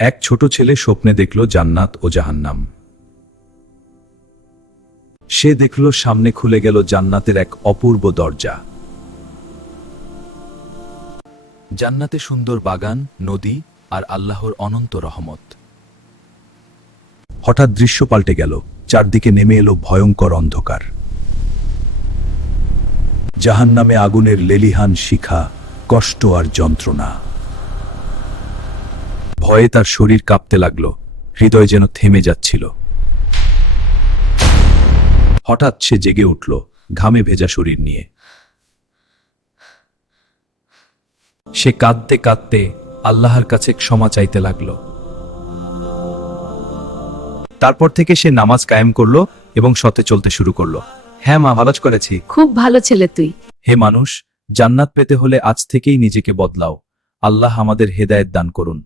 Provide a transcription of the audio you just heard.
এক ছোট ছেলে স্বপ্নে দেখল জান্নাত ও জাহান্নাম। সে দেখল সামনে খুলে গেল জান্নাতের এক অপূর্ব দরজা। জান্নাতে সুন্দর বাগান, নদী আর আল্লাহর অনন্ত রহমত। হঠাৎ দৃশ্য পাল্টে গেল, চারদিকে নেমে এলো ভয়ঙ্কর অন্ধকার। জাহান্নামে আগুনের লেলিহান শিখা, কষ্ট আর যন্ত্রণা। ভয়ে তার শরীর কাঁপতে লাগল, হৃদয় যেন থেমে যাচ্ছিল। হঠাৎ সে জেগে উঠল, ঘামে ভেজা শরীর নিয়ে। সে কাঁদতে কাঁদতে আল্লাহর কাছে ক্ষমা চাইতে লাগল। তারপর থেকে সে নামাজ কায়েম করলো এবং সতে চলতে শুরু করলো। হ্যাঁ মা, ভালো করেছি। খুব ভালো ছেলে তুই। হে মানুষ, জান্নাত পেতে হলে আজ থেকেই নিজেকে বদলাও। আল্লাহ আমাদের হেদায়েত দান করুন।